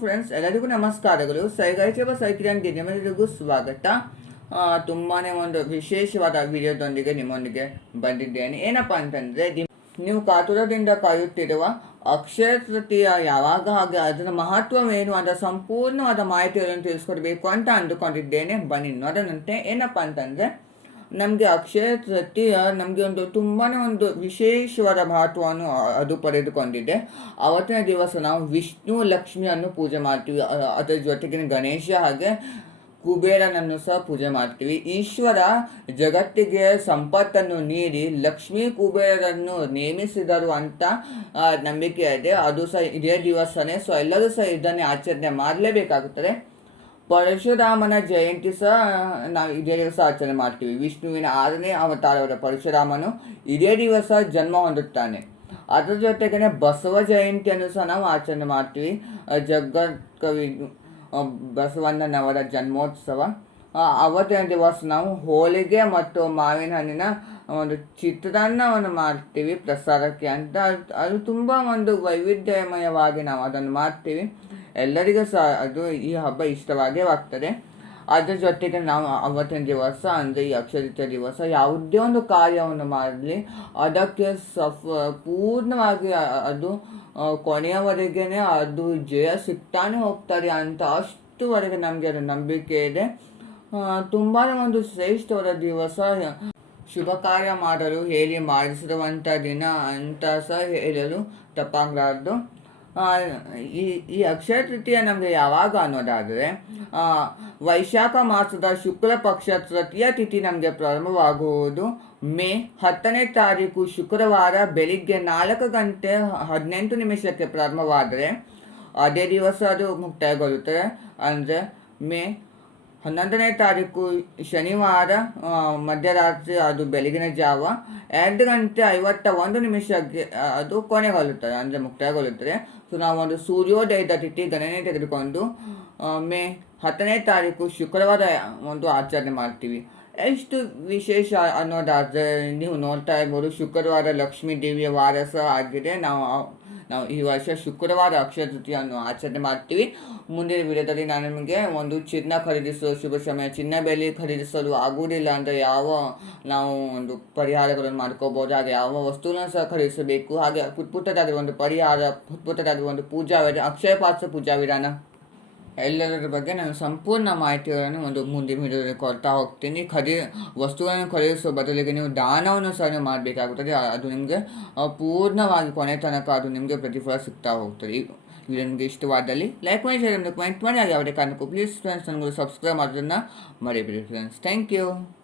Friends ಎಲ್ಲರಿಗೂ ನಮಸ್ಕಾರಗಳು. ಸೈಗಾಯ್ಚಬ ಸೈಕಿರನ್ಗೆ ನಿಮ್ಮೆಲ್ಲರಿಗೂ ಸ್ವಾಗತ. ತುಂಬಾ ಒಂದು ವಿಶೇಷವಾದ ವಿಡಿಯೋದೊಂದಿಗೆ ನಿಮ್ಮೊಂದಿಗೆ ಬಂದಿದ್ದೇನೆ. ಏನಪ್ಪ ಅಂತಂದರೆ ನೀವು ಕಾತುರದಿಂದ ಕಾಯುತ್ತಿರುವ ಅಕ್ಷಯ ತೃತೀಯ ಯಾವಾಗ ಹಾಗೆ ಅದರ ಮಹತ್ವವೇನು, ಅದರ ಸಂಪೂರ್ಣವಾದ ಮಾಹಿತಿಯನ್ನು ತಿಳಿಸ್ಕೊಡ್ಬೇಕು ಅಂತ ಅಂದುಕೊಂಡಿದ್ದೇನೆ. ಬನ್ನಿ, ನೋಡೋಣಂತೆ. ಏನಪ್ಪ ಅಂತಂದರೆ ನಮಗೆ ಅಕ್ಷಯ ತೃತೀಯ ನಮಗೆ ಒಂದು ತುಂಬಾ ಒಂದು ವಿಶೇಷವಾದ ಮಹತ್ವವನ್ನು ಅದು ಪಡೆದುಕೊಂಡಿದೆ. ಅವತ್ತಿನ ದಿವಸ ನಾವು ವಿಷ್ಣು ಲಕ್ಷ್ಮಿಯನ್ನು ಪೂಜೆ ಮಾಡ್ತೀವಿ. ಅದರ ಜೊತೆಗಿನ ಗಣೇಶ ಹಾಗೆ ಕುಬೇರನನ್ನು ಸಹ ಪೂಜೆ ಮಾಡ್ತೀವಿ. ಈಶ್ವರ ಜಗತ್ತಿಗೆ ಸಂಪತ್ತನ್ನು ನೀಡಿ ಲಕ್ಷ್ಮೀ ಕುಬೇರರನ್ನು ನೇಮಿಸಿದರು ಅಂತ ನಂಬಿಕೆ ಇದೆ. ಅದು ಸಹ ಇದೇ ದಿವಸನೇ. ಸೊ, ಎಲ್ಲರೂ ಸಹ ಇದನ್ನೇ ಆಚರಣೆ ಮಾಡಲೇಬೇಕಾಗುತ್ತದೆ. ಪರಶುರಾಮನ ಜಯಂತಿ ಸಹ ನಾವು ಇದೇ ದಿವಸ ಆಚರಣೆ ಮಾಡ್ತೀವಿ. ವಿಷ್ಣುವಿನ ಆರನೇ ಅವತಾರವಾದ ಪರಶುರಾಮನು ಇದೇ ದಿವಸ ಜನ್ಮ ಹೊಂದುತ್ತಾನೆ. ಅದರ ಜೊತೆಗೇ ಬಸವ ಜಯಂತಿಯನ್ನು ಸಹ ನಾವು ಆಚರಣೆ ಮಾಡ್ತೀವಿ. ಜಗತ್ ಕವಿ ಬಸವಣ್ಣನವರ ಜನ್ಮೋತ್ಸವ. ಅವತ್ತಿನ ದಿವಸ ನಾವು ಹೋಳಿಗೆ ಮತ್ತು ಮಾವಿನ ಹಣ್ಣಿನ ಒಂದು ಚಿತ್ರಾನ್ನವನ್ನು ಮಾಡ್ತೀವಿ ಪ್ರಸಾದಕ್ಕೆ ಅಂತ. ಅದು ತುಂಬ ಒಂದು ವೈವಿಧ್ಯಮಯವಾಗಿ ನಾವು ಅದನ್ನು ಮಾಡ್ತೀವಿ. ಎಲ್ಲರಿಗೂ ಸಹ ಅದು ಈ ಹಬ್ಬ ಇಷ್ಟವಾಗೇ ಆಗ್ತದೆ. ಅದ್ರ ಜೊತೆಗೆ ನಾವು ಅವತ್ತಿನ ದಿವಸ, ಅಂದರೆ ಈ ಅಕ್ಷರಿತ ದಿವಸ, ಯಾವುದೇ ಒಂದು ಕಾರ್ಯವನ್ನು ಮಾಡಲಿ, ಅದಕ್ಕೆ ಸಫ, ಪೂರ್ಣವಾಗಿ ಅದು ಕೊನೆಯವರೆಗೆ ಅದು ಜಯ ಸಿಗ್ತಾನೆ ಹೋಗ್ತಾರೆ ಅಂತ ಅಷ್ಟುವರೆಗೆ ನಮಗೆ ಅದು ನಂಬಿಕೆ ಇದೆ. ತುಂಬಾ ಒಂದು ಶ್ರೇಷ್ಠವಾದ ದಿವಸ. ಶುಭ ಕಾರ್ಯ ಮಾಡಲು ಹೇಳಿ ಮಾಡಿಸಿರುವಂಥ ದಿನ ಅಂತ ಸಹ ಹೇಳಲು ತಪ್ಪಾಗಲಾರ್ದು. ಈ ಈ ಅಕ್ಷಯ ತೃತೀಯ ನಮಗೆ ಯಾವಾಗ ಅನ್ನೋದಾದರೆ ವೈಶಾಖ ಮಾಸದ ಶುಕ್ಲ ಪಕ್ಷ ತೃತೀಯ ತಿಥಿ ನಮಗೆ ಪ್ರಾರಂಭವಾಗುವುದು ಮೇ ಹತ್ತನೇ ತಾರೀಕು ಶುಕ್ರವಾರ ಬೆಳಿಗ್ಗೆ ನಾಲ್ಕು ಗಂಟೆ ಹದಿನೆಂಟು ನಿಮಿಷಕ್ಕೆ ಪ್ರಾರಂಭವಾದರೆ, ಅದೇ ದಿವಸ ಅದು ಮುಕ್ತಾಯಗೊಳ್ಳುತ್ತದೆ ಅಂದರೆ ಮೇ ಹನ್ನೊಂದನೇ ತಾರೀಕು ಶನಿವಾರ ಮಧ್ಯರಾತ್ರಿ ಅದು ಬೆಳಗಿನ ಜಾವ, ಎರಡು ಗಂಟೆ ಐವತ್ತ ಒಂದು ನಿಮಿಷಕ್ಕೆ ಅದು ಕೊನೆಗೊಳ್ಳುತ್ತದೆ, ಅಂದರೆ ಮುಕ್ತಾಯಗೊಳ್ಳುತ್ತದೆ. ಸೊ ನಾವು ಒಂದು ಸೂರ್ಯೋದಯದ ತಿಥಿ ಗಣನೆ ತೆಗೆದುಕೊಂಡು ಮೇ ಹತ್ತನೇ ತಾರೀಕು ಶುಕ್ರವಾರ ಒಂದು ಆಚರಣೆ ಮಾಡ್ತೀವಿ. ಎಷ್ಟು ವಿಶೇಷ ಅನ್ನೋದಾದರೆ, ನೀವು ನೋಡ್ತಾ ಇರ್ಬೋದು, ಶುಕ್ರವಾರ ಲಕ್ಷ್ಮೀ ದೇವಿಯ ವಾರಸ ಆಗಿದೆ. ನಾವು ನಾವು ಈ ವರ್ಷ ಶುಕ್ರವಾರ ಅಕ್ಷಯ ತೃತೀಯನ್ನು ಆಚರಣೆ ಮಾಡ್ತೀವಿ. ಮುಂದಿನ ವಿಡಿಯೋದಲ್ಲಿ ನಾನು ನಿಮಗೆ ಒಂದು ಚಿನ್ನ ಖರೀದಿಸಲು ಶುಭ ಸಮಯ, ಚಿನ್ನ ಬೆಲೆ ಖರೀದಿಸಲು ಆಗುವುದಿಲ್ಲ ಅಂದರೆ ಯಾವ ನಾವು ಒಂದು ಪರಿಹಾರಗಳನ್ನು ಮಾಡ್ಕೋಬೋದು, ಹಾಗೆ ಯಾವ ವಸ್ತುವನ್ನು ಸಹ ಖರೀದಿಸಬೇಕು, ಹಾಗೆ ಪುಟ್ ಪುಟ್ಟದಾಗಿ ಒಂದು ಪರಿಹಾರ ಪುಟ್ ಪುಟ್ಟದಾಗಿ ಒಂದು ಪೂಜಾ ವಿಧಾನ ಅಕ್ಷಯ ಪಾತ್ರ ಪೂಜಾ ವಿಧಾನ ಎಲ್ಲದರ ಬಗ್ಗೆ ನಾನು ಸಂಪೂರ್ಣ ಮಾಹಿತಿಗಳನ್ನು ಒಂದು ಮುಂದಿನ ವಿಡಿಯೋದಲ್ಲಿ ಕೊಡ್ತಾ ಹೋಗ್ತೀನಿ. ಖರೀ, ವಸ್ತುಗಳನ್ನು ಖರೀದಿಸುವ ಬದಲಿಗೆ ನೀವು ದಾನವನ್ನು ಸಹ ಮಾಡಬೇಕಾಗುತ್ತದೆ. ಅದು ನಿಮಗೆ ಪೂರ್ಣವಾಗಿ ಕೊನೆ ತನಕ ಅದು ನಿಮಗೆ ಪ್ರತಿಫಲ ಸಿಗ್ತಾ ಹೋಗ್ತದೆ. ವಿಡಿಯೋ ನಿಮಗೆ ಇಷ್ಟವಾದಲ್ಲಿ ಲೈಕ್ ಮಾಡಿ ಶೇರ್ ಮಾಡಿ ಕಮೆಂಟ್ ಮಾಡಿ. ಹಾಗೆ ಯಾವುದೇ ಕಾರಣಕ್ಕೂ ಪ್ಲೀಸ್ ಫ್ರೆಂಡ್ಸ್ ನನಗೂ ಸಬ್ಸ್ಕ್ರೈಬ್ ಮಾಡೋದನ್ನು ಮರಿಬೇಡಿ ಫ್ರೆಂಡ್ಸ್ ಥ್ಯಾಂಕ್ ಯು